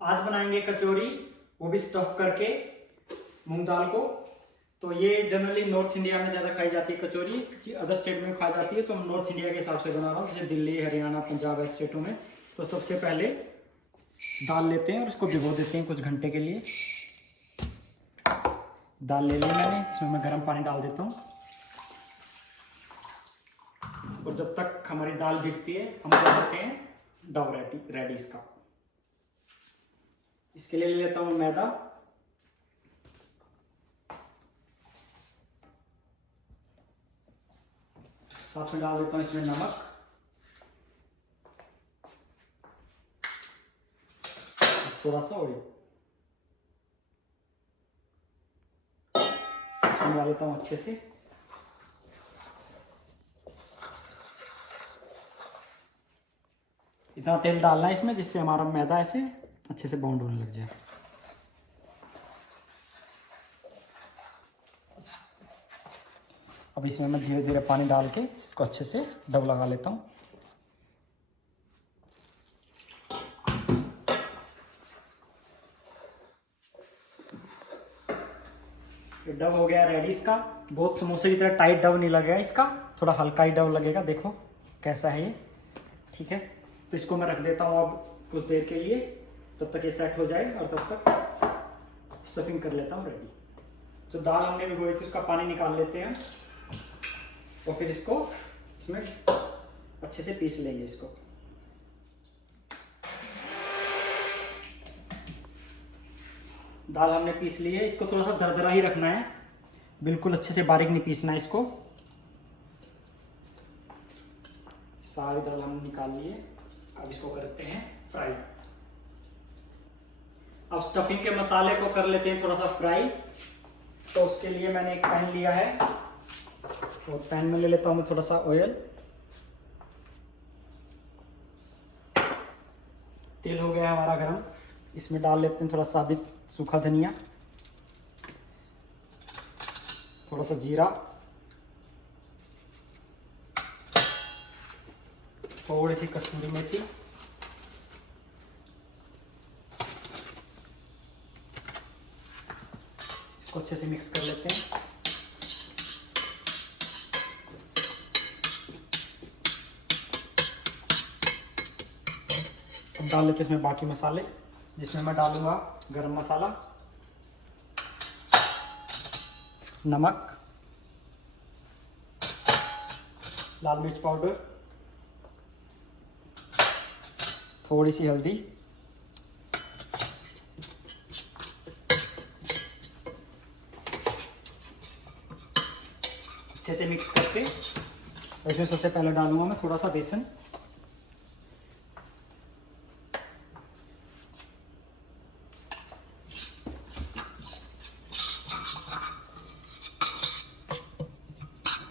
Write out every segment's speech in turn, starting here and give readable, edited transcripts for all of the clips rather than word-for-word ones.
आज बनाएंगे कचौरी, वो भी स्टफ करके मूंग दाल को। तो ये जनरली नॉर्थ इंडिया में ज़्यादा खाई जाती है कचौरी, किसी अदर स्टेट में खाई जाती है। तो हम नॉर्थ इंडिया के हिसाब से बना रहा हूँ, जैसे दिल्ली, हरियाणा, पंजाब ऐसे स्टेटों में। तो सबसे पहले दाल लेते हैं और उसको भिगो देते हैं कुछ घंटे के लिए। दाल ले ली मैंने, इसमें मैं गर्म पानी डाल देता हूँ। और जब तक हमारी दाल भिगती है हम क्या करते हैं, डो रेडी इसका। इसके लिए ले लेता हूँ मैदा, साथ में डाल देता हूँ इसमें नमक, थोड़ा सा ऑयल। इसमें मिला लेता हूँ अच्छे से। इतना तेल डालना है इसमें जिससे हमारा मैदा ऐसे अच्छे से बाउंड होने लग जाए। अब इसमें मैं धीरे धीरे पानी डाल के इसको अच्छे से डब लगा लेता हूँ। डब हो गया रेडी इसका। बहुत समोसे की तरह टाइट डब नहीं लगेगा इसका, थोड़ा हल्का ही डब लगेगा। देखो कैसा है ये, ठीक है। तो इसको मैं रख देता हूँ अब कुछ देर के लिए, तब तक ये सेट हो जाए और तब तक स्टफिंग कर लेता हूँ रेडी। जो दाल हमने भिगोई थी उसका पानी निकाल लेते हैं और फिर इसको इसमें अच्छे से पीस लेंगे इसको। दाल हमने पीस ली है, इसको थोड़ा सा दरदरा ही रखना है, बिल्कुल अच्छे से बारीक नहीं पीसना है इसको। सारी दाल हमने निकाल ली है, अब इसको करते हैं फ्राई। अब स्टफिंग के मसाले को कर लेते हैं थोड़ा सा फ्राई। तो उसके लिए मैंने एक पैन लिया है और पैन में ले लेता हूं मैं थोड़ा सा ऑयल। तेल हो गया हमारा गरम, इसमें डाल लेते हैं थोड़ा साबित सूखा धनिया, थोड़ा सा जीरा, थोड़ी सी कसूरी मेथी, इसको अच्छे से मिक्स कर लेते हैं। अब डाल लेते हैं इसमें बाकी मसाले, जिसमें मैं डालूंगा गरम मसाला, नमक, लाल मिर्च पाउडर, थोड़ी सी हल्दी, अच्छे से मिक्स करके इसमें सबसे पहले डालूंगा मैं थोड़ा सा बेसन।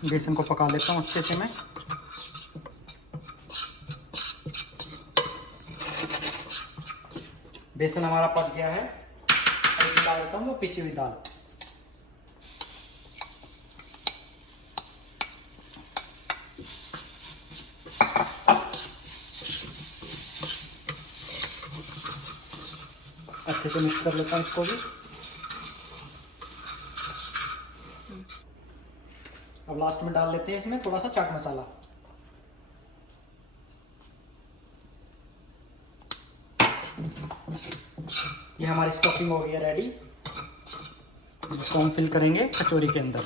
बेसन को पका लेता हूँ अच्छे से मैं। बेसन हमारा पक गया है, अब डाल देता हूँ वो पिसी हुई दाल। अच्छे से मिक्स कर लेता हूँ इसको भी। अब लास्ट में डाल लेते हैं इसमें थोड़ा सा चाट मसाला। ये हमारी स्टफिंग हो गई है रेडी, जिसको हम फिल करेंगे कचौरी के अंदर।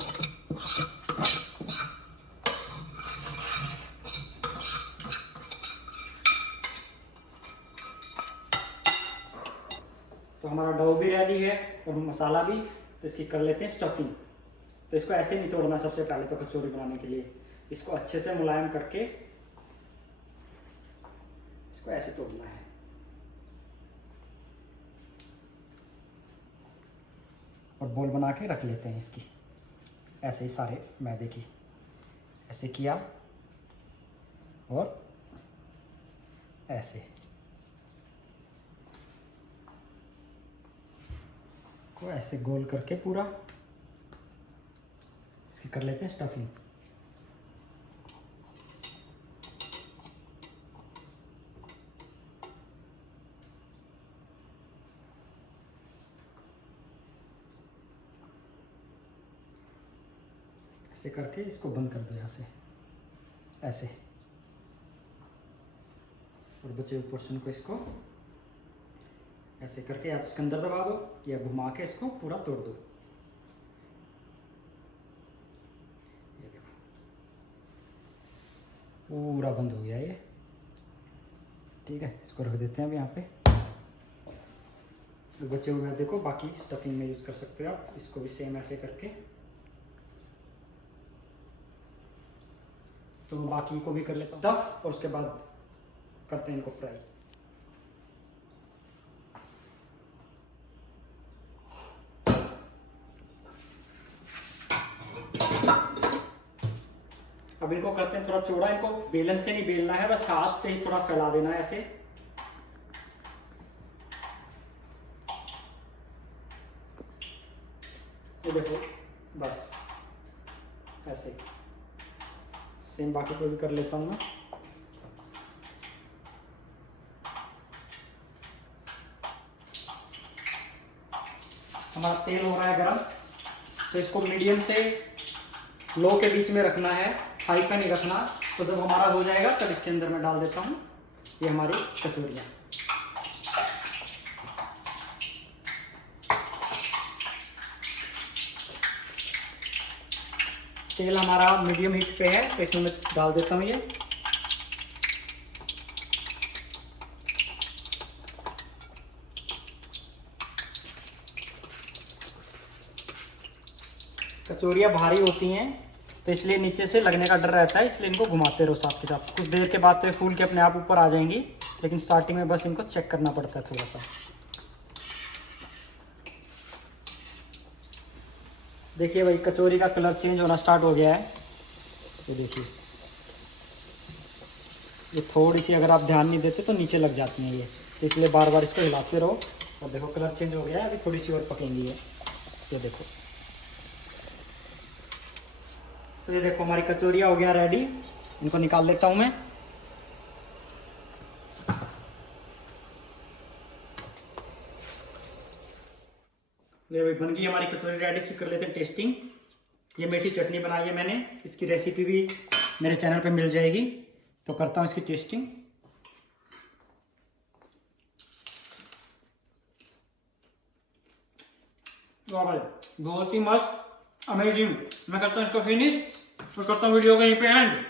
तो हमारा डो भी रेडी है और मसाला भी। तो इसकी कर लेते हैं स्टफिंग। तो इसको ऐसे नहीं तोड़ना, सबसे पहले तो कचौरी बनाने के लिए इसको अच्छे से मुलायम करके इसको ऐसे तोड़ना है। और बोल बना के रख लेते हैं इसकी, ऐसे ही सारे मैदे की। ऐसे किया और ऐसे को ऐसे गोल करके पूरा इसकी कर लेते हैं स्टफिंग। ऐसे करके इसको बंद कर दो यहाँ से, ऐसे। और बचे हुए पोर्शन को इसको ऐसे करके या तो इसके अंदर दबा दो या घुमा के इसको पूरा तोड़ दो। ये देखो पूरा बंद हो गया ये, ठीक है। इसको रख देते हैं अब यहाँ पे। बचे हुए देखो बाकी स्टफिंग में यूज कर सकते हो आप। इसको भी सेम ऐसे करके तो बाकी को भी कर लेता हूँ स्टफ, और उसके बाद करते हैं इनको फ्राई। अब इनको करते हैं थोड़ा चौड़ा। इनको बेलन से नहीं बेलना है, बस हाथ से ही थोड़ा फैला देना है ऐसे। ये देखो बस ऐसे। सेम बाकी को भी कर लेता हूं मैं। हमारा तेल हो रहा है गरम, तो इसको मीडियम से लो के बीच में रखना है, हाई पे नहीं रखना। तो जब हमारा हो जाएगा तब इसके अंदर मैं डाल देता हूँ ये हमारी कचौरियाँ। तेल हमारा मीडियम हीट पे है, तो इसमें मैं डाल देता हूँ ये। कचौरियाँ भारी होती हैं तो इसलिए नीचे से लगने का डर रहता है, इसलिए इनको घुमाते रहो साथ के साथ। कुछ देर के बाद तो ये फूल के अपने आप ऊपर आ जाएंगी, लेकिन स्टार्टिंग में बस इनको चेक करना पड़ता है थोड़ा सा। देखिए भाई कचौरी का कलर चेंज होना स्टार्ट हो गया है। ये देखिए, ये थोड़ी सी अगर आप ध्यान नहीं देते तो नीचे लग जाती हैं ये, तो इसलिए बार बार इसको हिलाते रहो। और देखो कलर चेंज हो गया है, अभी थोड़ी सी और पकेंगी ये देखो। तो ये देखो हमारी कचौरियाँ हो गया रेडी। इनको निकाल लेता हूँ मैं। ले भाई बन गई हमारी कचौरी रेडी। इसकी कर लेते हैं टेस्टिंग। ये मीठी चटनी बनाई है मैंने, इसकी रेसिपी भी मेरे चैनल पे मिल जाएगी, तो करता हूँ इसकी टेस्टिंग। वाह भाई बहुत ही मस्त, अमेजिंग। मैं करता हूँ इसको फिनिश और करता हूँ वीडियो को यहीं पे एंड।